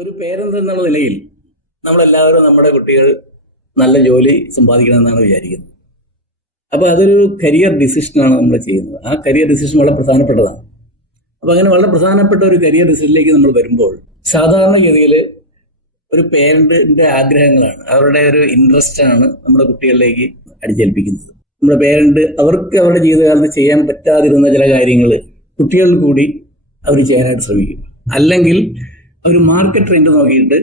ഒരു പേരന്റ് എന്നുള്ള നിലയിൽ നമ്മളെല്ലാവരും നമ്മുടെ കുട്ടികൾ നല്ല ജോലി സമ്പാദിക്കണമെന്നാണ് വിചാരിക്കുന്നത്. അപ്പോൾ അതൊരു കരിയർ ഡിസിഷനാണ് നമ്മൾ ചെയ്യുന്നത്. ആ കരിയർ ഡിസിഷൻ വളരെ പ്രധാനപ്പെട്ടതാണ്. അപ്പോൾ അങ്ങനെ വളരെ പ്രധാനപ്പെട്ട ഒരു കരിയർ ഡിസിഷനിലേക്ക് നമ്മൾ വരുമ്പോൾ സാധാരണഗതിയിൽ ഒരു പേരന്റിന്റെ ആഗ്രഹങ്ങളാണ്, അവരുടെ ഒരു ഇൻട്രസ്റ്റ് ആണ് നമ്മുടെ കുട്ടികളിലേക്ക് അടിച്ചേൽപ്പിക്കുന്നത്. നമ്മുടെ പേരന്റ് അവർക്ക് അവരുടെ ജീവിതകാലത്ത് ചെയ്യാൻ പറ്റാതിരുന്ന ചില കാര്യങ്ങൾ കുട്ടികളിൽ കൂടി അവർ ചെയ്യാനായിട്ട് ശ്രമിക്കും. അല്ലെങ്കിൽ അവർ മാർക്കറ്റ് ട്രെൻഡ് നോക്കിയിട്ട്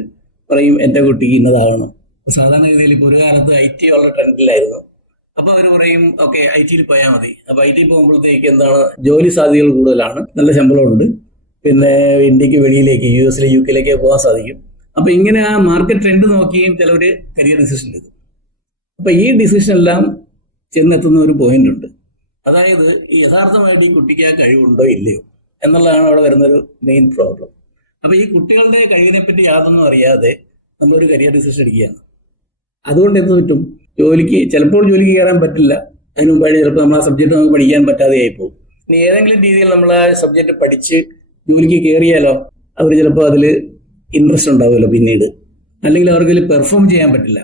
പറയും എൻ്റെ കുട്ടിക്ക് ഇന്നതാവണം. സാധാരണഗതിയിൽ ഇപ്പോൾ ഒരു കാലത്ത് IT വളരെ ട്രെൻഡിലായിരുന്നു. അപ്പോൾ അവർ പറയും ഓക്കെ IT പോയാൽ മതി. അപ്പോൾ IT പോകുമ്പോഴത്തേക്ക് എന്താണ്, ജോലി സാധ്യതകൾ കൂടുതലാണ്, നല്ല ശമ്പളമുണ്ട്, പിന്നെ ഇന്ത്യക്ക് വെളിയിലേക്ക് US UK പോകാൻ സാധിക്കും. അപ്പോൾ ഇങ്ങനെ ആ മാർക്കറ്റ് ട്രെൻഡ് നോക്കിയും ചിലവർ കരിയർ ഡിസിഷൻ എടുക്കും. അപ്പോൾ ഈ ഡിസിഷൻ എല്ലാം ചെന്നെത്തുന്ന ഒരു പോയിന്റ് ഉണ്ട്. അതായത് യഥാർത്ഥമായിട്ട് ഈ കുട്ടിക്ക് ആ കഴിവുണ്ടോ ഇല്ലയോ എന്നുള്ളതാണ് അവിടെ വരുന്നൊരു മെയിൻ പ്രോബ്ലം. അപ്പോൾ ഈ കുട്ടികളുടെ കഴിവിനെ പറ്റി യാതൊന്നും അറിയാതെ നമ്മളൊരു കരിയർ ഡിസിഷൻ എടുക്കുകയാണ്. അതുകൊണ്ട് എന്ത് പറ്റും, ചിലപ്പോൾ ജോലിക്ക് കയറാൻ പറ്റില്ല. അതിന് മുമ്പായിട്ട് ചിലപ്പോൾ നമ്മൾ ആ സബ്ജക്റ്റ് നമുക്ക് പഠിക്കാൻ പറ്റാതെയായി പോകും. ഇനി ഏതെങ്കിലും രീതിയിൽ നമ്മൾ ആ സബ്ജക്റ്റ് പഠിച്ച് ജോലിക്ക് കയറിയാലോ അവർ ചിലപ്പോൾ അതിൽ ഇൻട്രസ്റ്റ് ഉണ്ടാവുമല്ലോ പിന്നീട്, അല്ലെങ്കിൽ അവർക്ക് അതിൽ പെർഫോം ചെയ്യാൻ പറ്റില്ല.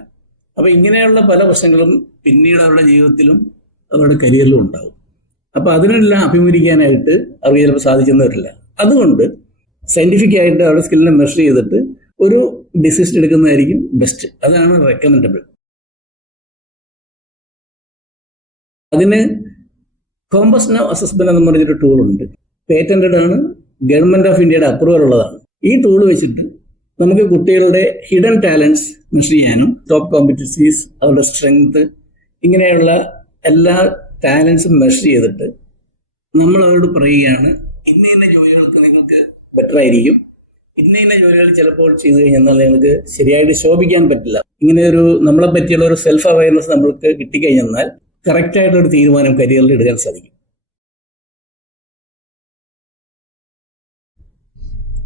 അപ്പോൾ ഇങ്ങനെയുള്ള പല പ്രശ്നങ്ങളും പിന്നീട് അവരുടെ ജീവിതത്തിലും അവരുടെ കരിയറിലും ഉണ്ടാവും. അപ്പോൾ അതിനെല്ലാം അഭിമുഖീകരിക്കാനായിട്ട് അവർക്ക് ചിലപ്പോൾ സാധിച്ചെന്ന് വരില്ല. അതുകൊണ്ട് സയന്റിഫിക് ആയിട്ട് അവരുടെ സ്കില്ലിനെ മെഷർ ചെയ്തിട്ട് ഒരു ഡിസിഷൻ എടുക്കുന്നതായിരിക്കും ബെസ്റ്റ്. അതാണ് റെക്കമെൻഡബിൾ. അതിന് കോമ്പസ് നൗ അസസ്മെന്റ് എന്ന് പറഞ്ഞൊരു ടൂൾ ഉണ്ട്. പേറ്റന്റഡ് ആണ്, ഗവൺമെന്റ് ഓഫ് ഇന്ത്യയുടെ അപ്രൂവൽ ഉള്ളതാണ്. ഈ ടൂൾ വെച്ചിട്ട് നമുക്ക് കുട്ടികളുടെ ഹിഡൻ ടാലൻസ് മെഷർ ചെയ്യാനും ടോപ്പ് കോമ്പറ്റൻസീസ്, അവരുടെ സ്ട്രെങ്ത്, ഇങ്ങനെയുള്ള എല്ലാ ടാലൻസും മെഷർ ചെയ്തിട്ട് നമ്മൾ അവരോട് പറയുകയാണ് ഇന്ന ഇന്ന ജോലികൾക്ക് നിങ്ങൾക്ക് ബെറ്റർ ആയിരിക്കും, ഇന്ന ജോലികൾ ചിലപ്പോൾ ചെയ്തു കഴിഞ്ഞാൽ നിങ്ങൾക്ക് ശരിയായിട്ട് ശോഭിക്കാൻ പറ്റില്ല. ഇങ്ങനെ ഒരു നമ്മളെ പറ്റിയുള്ള ഒരു സെൽഫ് അവയർനെസ് നമ്മൾക്ക് കിട്ടിക്കഴിഞ്ഞാൽ കറക്റ്റ് ആയിട്ടൊരു തീരുമാനം കരിയറിൽ എടുക്കാൻ സാധിക്കും.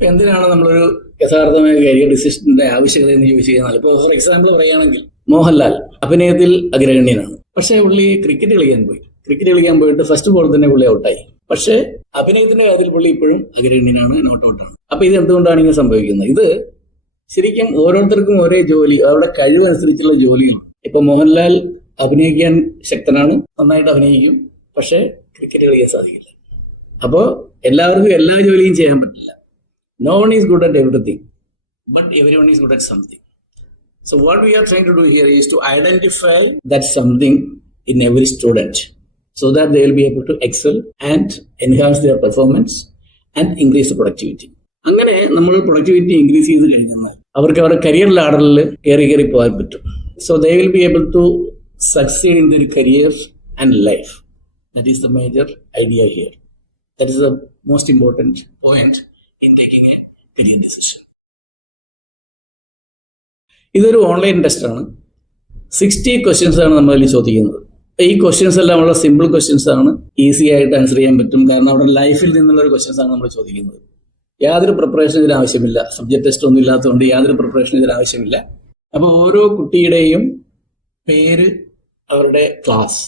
എന്തിനാണ് നമ്മളൊരു യഥാർത്ഥമായ കരിയർ ഡിസിഷന്റെ ആവശ്യകത എന്ന് ചോദിച്ചു കഴിഞ്ഞാൽ, ഇപ്പോൾ ഫോർ എക്സാമ്പിൾ പറയുകയാണെങ്കിൽ മോഹൻലാൽ അഭിനയത്തിൽ അഗ്രഗണ്യനാണ്. പക്ഷേ പുള്ളി ക്രിക്കറ്റ് കളിക്കാൻ പോയിട്ട് ഫസ്റ്റ് ബോൾ തന്നെ പുള്ളി ഔട്ടായി. പക്ഷേ അഭിനയത്തിന്റെ കാര്യത്തിൽ പുള്ളി ഇപ്പോഴും അഗ്രഗണ്യനാണ്, നോട്ട് ഔട്ടാണ്. അപ്പൊ ഇത് എന്തുകൊണ്ടാണ് ഇങ്ങനെ സംഭവിക്കുന്നത്? ഇത് ശരിക്കും ഓരോരുത്തർക്കും ഒരേ ജോലി, അവരുടെ കഴിവനുസരിച്ചുള്ള ജോലികൾ. ഇപ്പൊ മോഹൻലാൽ അഭിനയിക്കാൻ ശക്തനാണ്, നന്നായിട്ട് അഭിനയിക്കും, പക്ഷേ ക്രിക്കറ്റ് കളിക്കാൻ സാധിക്കില്ല. അപ്പോൾ എല്ലാവർക്കും എല്ലാ ജോലിയും ചെയ്യാൻ പറ്റില്ല. No one is good at everything, but everyone is good at something. So what we are trying to do here is to identify that something in every student so that they will be able to excel and enhance their performance and increase the productivity. അങ്ങനെ നമ്മൾ productivity increase ചെയ്ത് കഴിഞ്ഞാൽ അവർക്ക് അവരുടെ career ലാഡറിൽ കയറി പോകാൻ പറ്റും. So they will be able to succeed in their career and life. That is the major idea here. That is the most important point in taking a career decision. ഇതൊരു online test ആണ്. 60 questions ആണ് നമ്മൾ അതിൽ ചോദിക്കുന്നത്. ഈ questions എല്ലാം വളരെ simple questions ആണ്, ഈസി ആയിട്ട് ആൻസർ ചെയ്യാൻ പറ്റും. കാരണം അവിടെ ലൈഫിൽ നിന്നുള്ള ഒരു ക്വസ്റ്റ്യൻസ് ആണ് നമ്മൾ ചോദിക്കുന്നത്. യാതൊരു പ്രിപ്പറേഷൻ ഇതിന് ആവശ്യമില്ല. സബ്ജക്ട് ടെസ്റ്റ് ഒന്നും ഇല്ലാത്തതുകൊണ്ട് യാതൊരു പ്രിപ്പറേഷൻ ഇതിന് ആവശ്യമില്ല. അപ്പോൾ ഓരോ കുട്ടിയുടെയും പേര്, അവരുടെ ക്ലാസ്,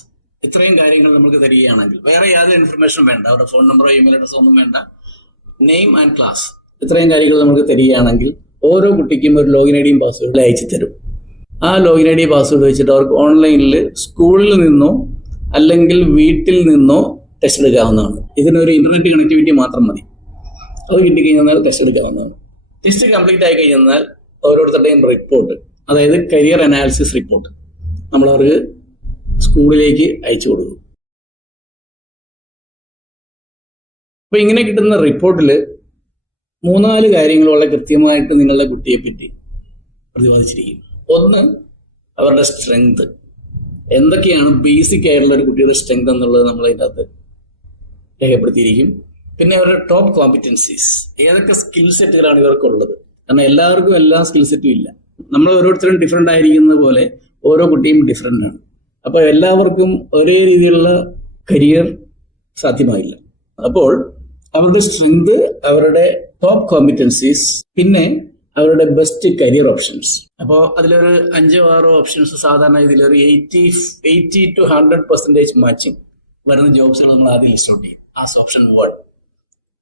ഇത്രയും കാര്യങ്ങൾ നമുക്ക് തരികയാണെങ്കിൽ വേറെ യാതൊരു ഇൻഫർമേഷൻ വേണ്ട. അവരുടെ ഫോൺ നമ്പറോ ഇമെയിൽ അഡ്രസ്സോ ഒന്നും വേണ്ട. നെയിം ആൻഡ് ക്ലാസ്, ഇത്രയും കാര്യങ്ങൾ നമുക്ക് തരികയാണെങ്കിൽ ഓരോ കുട്ടിക്കും ഒരു ലോഗിൻ ഐ ഡിയും പാസ്വേഡ് അയച്ചു തരും. ആ ലോഗിൻ ഐ ഡി പാസ്വേഡ് വെച്ചിട്ട് അവർക്ക് ഓൺലൈനിൽ സ്കൂളിൽ നിന്നോ അല്ലെങ്കിൽ വീട്ടിൽ നിന്നോ ടെസ്റ്റ് എടുക്കാവുന്നതാണ്. ഇതിനൊരു ഇന്റർനെറ്റ് കണക്ടിവിറ്റി മാത്രം മതി. അത് കിട്ടിക്കഴിഞ്ഞാൽ ടെസ്റ്റ് എടുക്കാവുന്നതാണ്. ടെസ്റ്റ് കംപ്ലീറ്റ് ആയി കഴിഞ്ഞാൽ ഓരോരുത്തരുടെയും റിപ്പോർട്ട്, അതായത് കരിയർ അനാലിസിസ് റിപ്പോർട്ട്, നമ്മളവർക്ക് സ്കൂളിലേക്ക് അയച്ചു കൊടുക്കും. അപ്പൊ ഇങ്ങനെ കിട്ടുന്ന റിപ്പോർട്ടിൽ 3-4 കാര്യങ്ങൾ വളരെ കൃത്യമായിട്ട് നിങ്ങളുടെ കുട്ടിയെ പറ്റി പ്രതിപാദിച്ചിരിക്കും. ഒന്ന്, അവരുടെ സ്ട്രെങ്ത്. എന്തൊക്കെയാണ് ബേസിക് ആയിട്ടുള്ള ഒരു കുട്ടിയുടെ സ്ട്രെങ്ത് എന്നുള്ളത് നമ്മൾ അതിൻ്റെ അകത്ത് രേഖപ്പെടുത്തിയിരിക്കും. പിന്നെ അവരുടെ ടോപ്പ് കോമ്പറ്റൻസീസ്, ഏതൊക്കെ സ്കിൽ സെറ്റുകളാണ് ഇവർക്കുള്ളത്. കാരണം എല്ലാവർക്കും എല്ലാ സ്കിൽ സെറ്റും ഇല്ല. നമ്മൾ ഓരോരുത്തരും ഡിഫറെൻ്റ് ആയിരിക്കുന്നത് പോലെ ഓരോ കുട്ടിയും ഡിഫറെൻ്റ് ആണ്. അപ്പോൾ എല്ലാവർക്കും ഒരേ രീതിയിലുള്ള കരിയർ സാധ്യമായില്ല. അപ്പോൾ അവരുടെ സ്ട്രെങ്ത്, അവരുടെ ടോപ്പ് കോമ്പറ്റൻസീസ്, പിന്നെ അവരുടെ ബെസ്റ്റ് കരിയർ ഓപ്ഷൻസ്. അപ്പോൾ അതിലൊരു 5-6 ഓപ്ഷൻസ് സാധാരണ ഇതിലൊരു 80 to 100% മാച്ചിങ് വരുന്ന ജോബ്സുകൾ നമ്മൾ ആദ്യം ലിസ്റ്റ് ഔട്ട് ചെയ്യും. As option 1.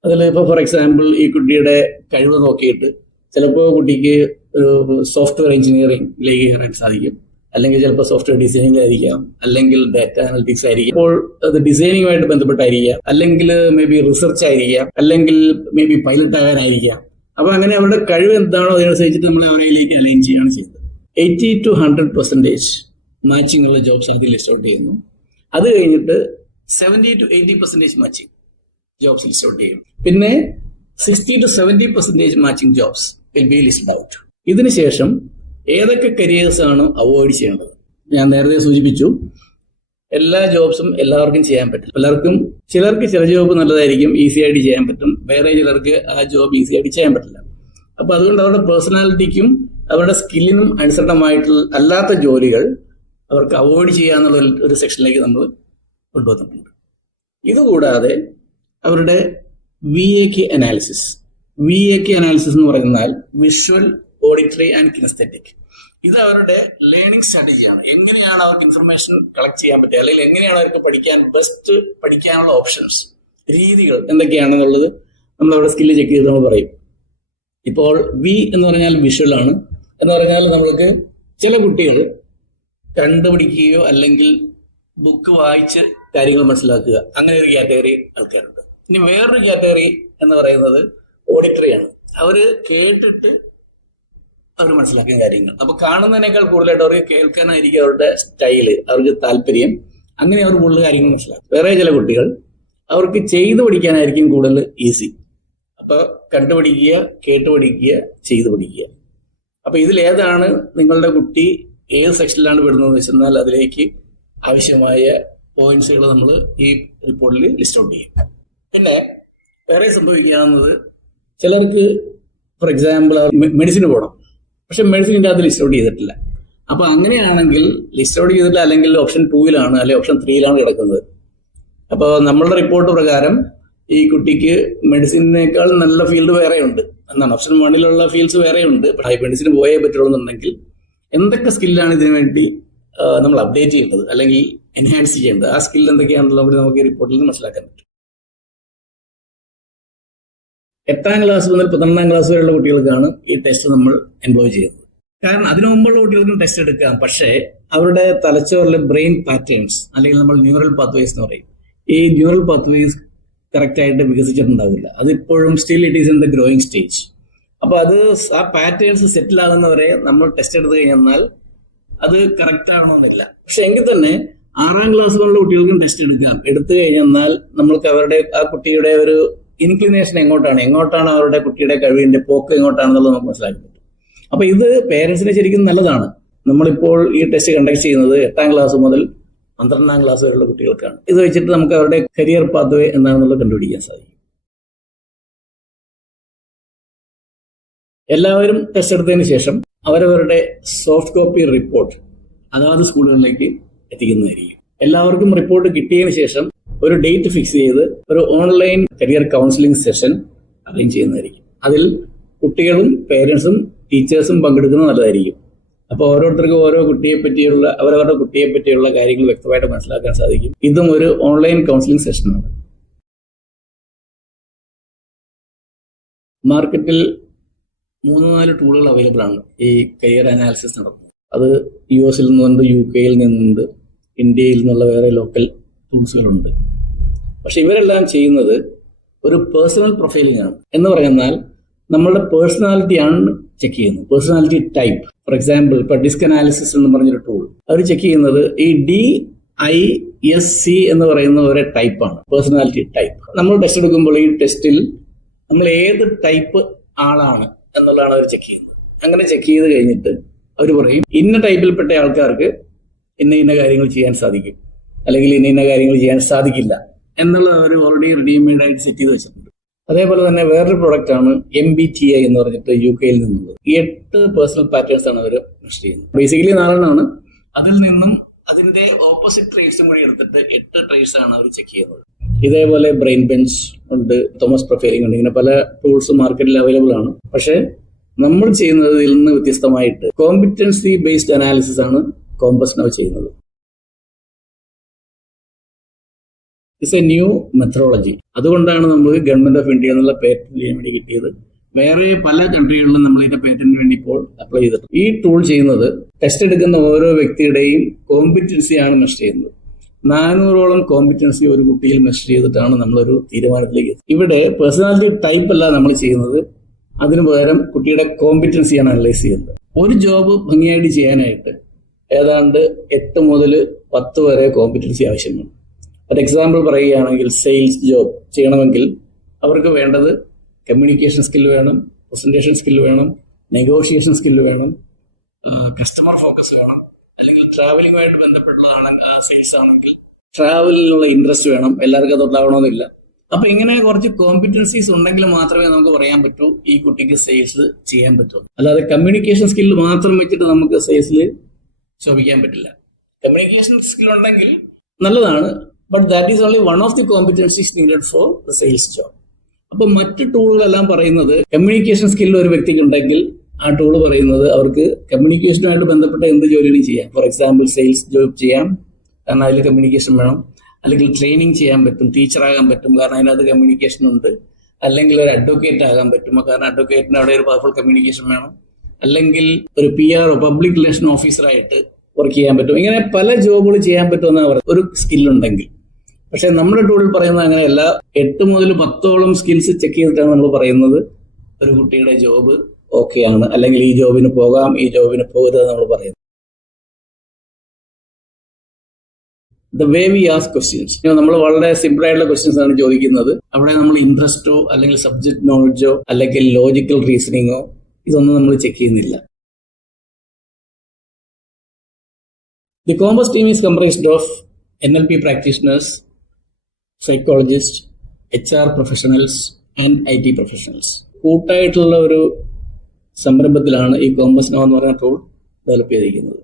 അതിൽ ഇപ്പോൾ ഫോർ എക്സാമ്പിൾ ഈ കുട്ടിയുടെ കഴിവ് നോക്കിയിട്ട് ചിലപ്പോൾ കുട്ടിക്ക് ഒരു സോഫ്റ്റ്വെയർ എഞ്ചിനീയറിംഗിലേക്ക് കയറാൻ സാധിക്കും, അല്ലെങ്കിൽ ചിലപ്പോൾ സോഫ്റ്റ്വെയർ ഡിസൈനിങ് ആയിരിക്കാം, അല്ലെങ്കിൽ ഡാറ്റ അനലിറ്റിക്സ് ആയിരിക്കും, അപ്പോൾ അത് ഡിസൈനിങ്ങുമായിട്ട് ബന്ധപ്പെട്ടായിരിക്കാം, അല്ലെങ്കിൽ മേ ബി റിസർച്ച് ആയിരിക്കാം, അല്ലെങ്കിൽ മേ ബി പൈലറ്റ് ആകാനായിരിക്കാം. അപ്പൊ അങ്ങനെ അവരുടെ കഴിവ് എന്താണോ അതിനനുസരിച്ചിട്ട് നമ്മൾ അവരിലേക്ക് അലൈൻ ചെയ്യുകയാണ് ചെയ്യുന്നത്. 80-100% മാച്ചിങ് ഉള്ള ജോബ്സ് ആദ്യം ലിസ്റ്റ് ഔട്ട് ചെയ്യുന്നു. അത് കഴിഞ്ഞിട്ട് 70-80% മാച്ചിങ് ജോബ്സ് ലിസ്റ്റ് ഔട്ട് ചെയ്യും. പിന്നെ 60-70% matching jobs will be listed out. ഇതിനുശേഷം ഏതൊക്കെ കരിയേഴ്സ് ആണ് അവോയ്ഡ് ചെയ്യേണ്ടത്? ഞാൻ നേരത്തെ സൂചിപ്പിച്ചു, എല്ലാ ജോബ്സും എല്ലാവർക്കും ചെയ്യാൻ പറ്റില്ല. പലർക്കും ചിലർക്ക് ചില ജോബ് നല്ലതായിരിക്കും, ഈസി ആയിട്ട് ചെയ്യാൻ പറ്റും, വേറെ ചിലർക്ക് ആ ജോബ് ഈസി ആയിട്ട് ചെയ്യാൻ പറ്റില്ല. അപ്പൊ അതുകൊണ്ട് അവരുടെ പേഴ്സണാലിറ്റിക്കും അവരുടെ സ്കില്ലിനും അനുസൃതമായിട്ടുള്ള അല്ലാത്ത ജോലികൾ അവർക്ക് അവോയ്ഡ് ചെയ്യാന്നുള്ള ഒരു സെക്ഷനിലേക്ക് നമ്മൾ കൊണ്ടുവന്നിട്ടുണ്ട്. ഇതുകൂടാതെ അവരുടെ VAK അനാലിസിസ് എന്ന് പറഞ്ഞാൽ വിഷ്വൽ, ഓഡിറ്ററി ആൻഡ് കിനസ്തെറ്റിക്. ഇത് അവരുടെ ലേണിംഗ് സ്ട്രാറ്റജിയാണ്. എങ്ങനെയാണ് അവർക്ക് ഇൻഫർമേഷൻ കളക്ട് ചെയ്യാൻ പറ്റുക, അല്ലെങ്കിൽ എങ്ങനെയാണ് അവർക്ക് ബെസ്റ്റ് പഠിക്കാനുള്ള ഓപ്ഷൻസ്, രീതികൾ എന്തൊക്കെയാണെന്നുള്ളത് നമ്മൾ അവിടെ സ്കില്ല് ചെക്ക് ചെയ്ത് നമ്മൾ പറയും. ഇപ്പോൾ എന്ന് പറഞ്ഞാൽ വിഷ്വൽ ആണ്. എന്ന് പറഞ്ഞാൽ നമ്മൾക്ക് ചില കുട്ടികൾ കണ്ടുപിടിക്കുകയോ അല്ലെങ്കിൽ ബുക്ക് വായിച്ച് കാര്യങ്ങൾ മനസ്സിലാക്കുക, അങ്ങനെ ഒരു കാറ്റഗറി ആൾക്കാരുണ്ട്. ഇനി വേറൊരു കാറ്റഗറി എന്ന് പറയുന്നത് ഓഡിറ്ററിയാണ്. അവര് കേട്ടിട്ട് അവർ മനസ്സിലാക്കുന്ന കാര്യങ്ങൾ. അപ്പൊ കാണുന്നതിനേക്കാൾ കൂടുതലായിട്ട് അവർക്ക് കേൾക്കാനായിരിക്കും അവരുടെ സ്റ്റൈല്, അവർക്ക് താല്പര്യം. അങ്ങനെ അവർ കൂടുതൽ കാര്യങ്ങൾ മനസ്സിലാക്കും. വേറെ ചില കുട്ടികൾ അവർക്ക് ചെയ്തു പഠിക്കാനായിരിക്കും കൂടുതൽ ഈസി. അപ്പൊ കണ്ടുപിടിക്കുക, കേട്ടുപഠിക്കുക, ചെയ്തു പഠിക്കുക. അപ്പൊ ഇതിലേതാണ് നിങ്ങളുടെ കുട്ടി ഏത് സെക്ഷനിലാണ് വിടുന്നതെന്ന് വെച്ചെന്നാൽ അതിലേക്ക് ആവശ്യമായ പോയിന്റ്സുകൾ നമ്മൾ ഈ റിപ്പോർട്ടിൽ ലിസ്റ്റ് ഔട്ട് ചെയ്യും. പിന്നെ വേറെ സംഭവിക്കാവുന്നത്, ചിലർക്ക് ഫോർ എക്സാമ്പിൾ മെഡിസിന് പോകണം, പക്ഷെ മെഡിസിൻ്റെ അത് ലിസ്റ്റ് ഔട്ട് ചെയ്തിട്ടില്ല. അപ്പൊ അങ്ങനെയാണെങ്കിൽ ലിസ്റ്റ് ഔട്ട് ചെയ്തിട്ടില്ല, അല്ലെങ്കിൽ ഓപ്ഷൻ 2-ലാണ് അല്ലെങ്കിൽ ഓപ്ഷൻ 3-ലാണ് കിടക്കുന്നത്. അപ്പോൾ നമ്മളുടെ റിപ്പോർട്ട് പ്രകാരം ഈ കുട്ടിക്ക് മെഡിസിനേക്കാൾ നല്ല ഫീൽഡ് വേറെ ഉണ്ട് എന്നാണ്. ഓപ്ഷൻ 1-ലുള്ള ഫീൽഡ്സ് വേറെ ഉണ്ട്. പക്ഷേ മെഡിസിന് പോയേ പറ്റുള്ളൂ എന്നുണ്ടെങ്കിൽ എന്തൊക്കെ സ്കില്ലാണ് ഇതിനു വേണ്ടി നമ്മൾ അപ്ഡേറ്റ് ചെയ്യേണ്ടത് അല്ലെങ്കിൽ എൻഹാൻസ് ചെയ്യേണ്ടത്, ആ സ്കിൽ എന്തൊക്കെയാണെന്നുള്ളത് നമുക്ക് ഈ റിപ്പോർട്ടിൽ നിന്ന് മനസ്സിലാക്കാൻ പറ്റും. 8ാം ക്ലാസ് മുതൽ 12ാം ക്ലാസ് വരെയുള്ള കുട്ടികൾക്കാണ് ഈ ടെസ്റ്റ് നമ്മൾ എംപ്ലോയ് ചെയ്യുന്നത്. കാരണം അതിനു മുമ്പുള്ള കുട്ടികൾക്കും ടെസ്റ്റ് എടുക്കാം, പക്ഷേ അവരുടെ തലച്ചോറിലെ ബ്രെയിൻ പാറ്റേൺസ് അല്ലെങ്കിൽ നമ്മൾ ന്യൂറൽ പാത്വേസ് എന്ന് പറയും, ഈ ന്യൂറൽ പാത്വേസ് കറക്റ്റ് ആയിട്ട് വികസിച്ചിട്ടുണ്ടാവില്ല. അതിപ്പോഴും still it is in the growing stage. അപ്പൊ അത് ആ പാറ്റേൺസ് സെറ്റിൽ ആകുന്നവരെ നമ്മൾ ടെസ്റ്റ് എടുത്തു കഴിഞ്ഞാൽ അത് കറക്റ്റ് ആകണമെന്നില്ല. പക്ഷെ എങ്കിൽ തന്നെ 6ാം ക്ലാസ് മുതലുള്ള കുട്ടികൾക്കും ടെസ്റ്റ് എടുക്കാം. എടുത്തു കഴിഞ്ഞാൽ നമ്മൾക്ക് അവരുടെ ആ കുട്ടിയുടെ ഒരു ഇൻക്ലിനേഷൻ എങ്ങോട്ടാണ് അവരുടെ കുട്ടിയുടെ കഴിവിന്റെ പോക്ക് എങ്ങോട്ടാണെന്നുള്ളത് നമുക്ക് മനസ്സിലാക്കി പറ്റും. അപ്പൊ ഇത് പേരൻസിന് ശരിക്കും നല്ലതാണ്. നമ്മളിപ്പോൾ ഈ ടെസ്റ്റ് കണ്ടക്ട് ചെയ്യുന്നത് 8ാം ക്ലാസ് മുതൽ 12ാം ക്ലാസ് വരെയുള്ള കുട്ടികൾക്കാണ്. ഇത് വെച്ചിട്ട് നമുക്ക് അവരുടെ കരിയർ പാത്വേ എന്താണെന്നുള്ളത് കണ്ടുപിടിക്കാൻ സാധിക്കും. എല്ലാവരും ടെസ്റ്റ് എടുത്തതിന് ശേഷം അവരവരുടെ സോഫ്റ്റ് കോപ്പി റിപ്പോർട്ട് അതാത് സ്കൂളുകളിലേക്ക് എത്തിക്കുന്നതായിരിക്കും. എല്ലാവർക്കും റിപ്പോർട്ട് കിട്ടിയതിന് ശേഷം ഒരു ഡേറ്റ് ഫിക്സ് ചെയ്ത് ഒരു online career counselling session arrange ചെയ്യുന്നതായിരിക്കും. അതിൽ കുട്ടികളും പേരൻസും ടീച്ചേഴ്സും പങ്കെടുക്കുന്നത് നല്ലതായിരിക്കും. അപ്പോൾ ഓരോരുത്തർക്കും ഓരോ കുട്ടിയെ പറ്റിയുള്ള അവരവരുടെ കുട്ടിയെ പറ്റിയുള്ള കാര്യങ്ങൾ വ്യക്തമായിട്ട് മനസ്സിലാക്കാൻ സാധിക്കും. ഇതും ഒരു ഓൺലൈൻ കൗൺസിലിംഗ് സെഷനാണ്. മാർക്കറ്റിൽ 3-4 ടൂളുകൾ അവൈലബിൾ ആണ് ഈ കരിയർ അനാലിസിസ് നടത്തുന്നത്. അത് US നിന്നുണ്ട്, UK നിന്നുണ്ട്, ഇന്ത്യയിൽ നിന്നുള്ള വേറെ ലോക്കൽ ടൂൾസുകളുണ്ട്. പക്ഷെ ഇവരെല്ലാം ചെയ്യുന്നത് ഒരു പേഴ്സണൽ പ്രൊഫൈലിംഗ് ആണ്. എന്ന് പറയുന്നാൽ നമ്മളുടെ പേഴ്സണാലിറ്റിയാണ് ചെക്ക് ചെയ്യുന്നത്, പേഴ്സണാലിറ്റി ടൈപ്പ്. ഫോർ എക്സാമ്പിൾ ഇപ്പൊ ഡിസ്ക് അനാലിസിസ് എന്ന് പറഞ്ഞൊരു ടൂൾ, അവർ ചെക്ക് ചെയ്യുന്നത് ഈ DISC എന്ന് പറയുന്ന ഒരു ടൈപ്പാണ്, പേഴ്സണാലിറ്റി ടൈപ്പ്. നമ്മൾ ടെസ്റ്റ് എടുക്കുമ്പോൾ ഈ ടെസ്റ്റിൽ നമ്മൾ ഏത് ടൈപ്പ് ആളാണ് എന്നുള്ളതാണ് അവർ ചെക്ക് ചെയ്യുന്നത്. അങ്ങനെ ചെക്ക് ചെയ്ത് കഴിഞ്ഞിട്ട് അവർ പറയും ഇന്ന ടൈപ്പിൽപ്പെട്ട ആൾക്കാർക്ക് ഇന്ന കാര്യങ്ങൾ ചെയ്യാൻ സാധിക്കും, അല്ലെങ്കിൽ ഇന്ന കാര്യങ്ങൾ ചെയ്യാൻ സാധിക്കില്ല എന്നുള്ളത് അവർ ഓൾറെഡി റെഡിമെയ്ഡ് ആയിട്ട് സെറ്റ് ചെയ്ത് വെച്ചിട്ടുണ്ട്. അതേപോലെ തന്നെ വേറൊരു പ്രൊഡക്റ്റ് ആണ് MBTI എന്ന് പറഞ്ഞിട്ട് UK നിന്നുള്ളത്. ഈ 8 പേഴ്സണൽ പാറ്റേൺസ് ആണ് അവർ മെഷർ ചെയ്യുന്നത്. ബേസിക്കലി 4 അതിൽ നിന്നും അതിന്റെ ഓപ്പോസിറ്റ് ട്രേറ്റ്സും കൂടി എടുത്തിട്ട് 8 ട്രേറ്റ്സ് ആണ് അവർ ചെക്ക് ചെയ്യുന്നത്. ഇതേപോലെ ബ്രെയിൻ ബെഞ്ച് ഉണ്ട്, തോമസ് പ്രൊഫൈലിംഗ് ഉണ്ട്, ഇങ്ങനെ പല ടൂൾസ് മാർക്കറ്റിൽ അവൈലബിൾ ആണ്. പക്ഷെ നമ്മൾ ചെയ്യുന്നത് ഇതിൽ നിന്ന് വ്യത്യസ്തമായിട്ട് കോമ്പിറ്റൻസി ബേസ്ഡ് അനാലിസിസ് ആണ് കോമ്പസ് നൗ ചെയ്യുന്നത്. It's A new methodology. അതുകൊണ്ടാണ് നമ്മൾ ഗവൺമെന്റ് ഓഫ് ഇന്ത്യ എന്നുള്ള പേറ്റന്റ് ചെയ്യാൻ വേണ്ടി കിട്ടിയത്. വേറെ പല കൺട്രികളിലും നമ്മൾ ഇതിന്റെ പേറ്റന്റിന് വേണ്ടി ഇപ്പോൾ അപ്ലൈ ചെയ്തിട്ടുണ്ട്. ഈ ടൂൾ ചെയ്യുന്നത് ടെസ്റ്റ് എടുക്കുന്ന ഓരോ വ്യക്തിയുടെയും കോമ്പിറ്റൻസിയാണ് മെഷർ ചെയ്യുന്നത്. 400ഓളം കോമ്പിറ്റൻസി ഒരു കുട്ടിയിൽ മെഷർ ചെയ്തിട്ടാണ് നമ്മളൊരു തീരുമാനത്തിലേക്ക് എത്തുന്നത്. ഇവിടെ പേഴ്സണാലിറ്റി ടൈപ്പ് അല്ല നമ്മൾ ചെയ്യുന്നത്, അതിനു പകരം കുട്ടിയുടെ കോമ്പിറ്റൻസിയാണ് അനലൈസ് ചെയ്യുന്നത്. ഒരു ജോബ് ഭംഗിയായിട്ട് ചെയ്യാനായിട്ട് ഏതാണ്ട് 8 മുതൽ 10 വരെ കോമ്പിറ്റൻസി ആവശ്യമാണ്. ഒരു എക്സാമ്പിൾ പറയുകയാണെങ്കിൽ, സെയിൽസ് ജോബ് ചെയ്യണമെങ്കിൽ അവർക്ക് വേണ്ടത് കമ്മ്യൂണിക്കേഷൻ സ്കില്ല് വേണം, പ്രസന്റേഷൻ സ്കില്ല് വേണം, നെഗോഷിയേഷൻ സ്കില്ല് വേണം, കസ്റ്റമർ ഫോക്കസ് വേണം. അല്ലെങ്കിൽ ട്രാവലിംഗുമായിട്ട് ബന്ധപ്പെട്ടതാണ് സെയിൽസ് ആണെങ്കിൽ ട്രാവലിനുള്ള ഇൻട്രസ്റ്റ് വേണം. എല്ലാവർക്കും അത് ഉണ്ടാവണമെന്നില്ല. അപ്പൊ ഇങ്ങനെ കുറച്ച് കോമ്പിറ്റൻസീസ് ഉണ്ടെങ്കിൽ മാത്രമേ നമുക്ക് പറയാൻ പറ്റൂ ഈ കുട്ടിക്ക് സെയിൽസ് ചെയ്യാൻ പറ്റൂ. അല്ലാതെ കമ്മ്യൂണിക്കേഷൻ സ്കില്ല് മാത്രം വെച്ചിട്ട് നമുക്ക് സെയിൽസിൽ ശോഭിക്കാൻ പറ്റില്ല. കമ്മ്യൂണിക്കേഷൻ സ്കിൽ ഉണ്ടെങ്കിൽ നല്ലതാണ്, but that is only one of the competencies needed for the sales job. അപ്പൊ മറ്റ് ടൂളുകളെല്ലാം പറയുന്നത് കമ്മ്യൂണിക്കേഷൻ സ്കിൽ ഒരു വ്യക്തിക്ക് ഉണ്ടെങ്കിൽ ആ ടൂൾ പറയുന്നത് അവർക്ക് കമ്മ്യൂണിക്കേഷനുമായിട്ട് ബന്ധപ്പെട്ട എന്ത് ജോലിയും ചെയ്യാം. ഫോർ എക്സാമ്പിൾ സെയിൽസ് ജോബ് ചെയ്യാം, കാരണം അതിൽ കമ്മ്യൂണിക്കേഷൻ വേണം. അല്ലെങ്കിൽ ട്രെയിനിങ് ചെയ്യാൻ പറ്റും, ടീച്ചറാകാൻ പറ്റും, കാരണം അതിനകത്ത് കമ്മ്യൂണിക്കേഷൻ ഉണ്ട്. അല്ലെങ്കിൽ ഒരു അഡ്വക്കേറ്റ് ആകാൻ പറ്റും, കാരണം അഡ്വക്കേറ്റിന് അവിടെ ഒരു പവർഫുൾ കമ്മ്യൂണിക്കേഷൻ വേണം. അല്ലെങ്കിൽ ഒരു PR പബ്ലിക് റിലേഷൻ ഓഫീസറായിട്ട് വർക്ക് ചെയ്യാൻ പറ്റും. ഇങ്ങനെ പല ജോബുകൾ ചെയ്യാൻ പറ്റുമെന്നാണ് പറയുന്നത് ഒരു സ്കില്ലുണ്ടെങ്കിൽ. പക്ഷെ നമ്മുടെ ടൂളിൽ പറയുന്നത് അങ്ങനെയല്ല. 8 മുതൽ 10ഓളം സ്കിൽസ് ചെക്ക് ചെയ്തിട്ടാണ് നമ്മൾ പറയുന്നത് ഒരു കുട്ടിയുടെ ജോബ് ഓക്കെ ആണ്, അല്ലെങ്കിൽ ഈ ജോബിന് പോകാം, ഈ ജോബിന് പോകരുത് നമ്മൾ പറയുന്നത്. The way we ask questions, നമ്മൾ വളരെ സിമ്പിൾ ആയിട്ടുള്ള ക്വസ്റ്റ്യൻസ് ആണ് ചോദിക്കുന്നത്. അവിടെ നമ്മൾ ഇൻട്രസ്റ്റോ അല്ലെങ്കിൽ സബ്ജക്ട് നോളജോ അല്ലെങ്കിൽ ലോജിക്കൽ റീസണിങ്ങോ ഇതൊന്നും നമ്മൾ ചെക്ക് ചെയ്യുന്നില്ല. The Compass team is comprised of NLP practitioners, psychologist, HR professionals and IT professionals. കൂട്ടായിട്ടുള്ള ഒരു സംരംഭത്തിലാണ് ഈ കോമ്പസ് നൗ എന്ന് പറയുന്ന ടൂൾ ഡെവലപ്പ് ചെയ്തിരിക്കുന്നത്.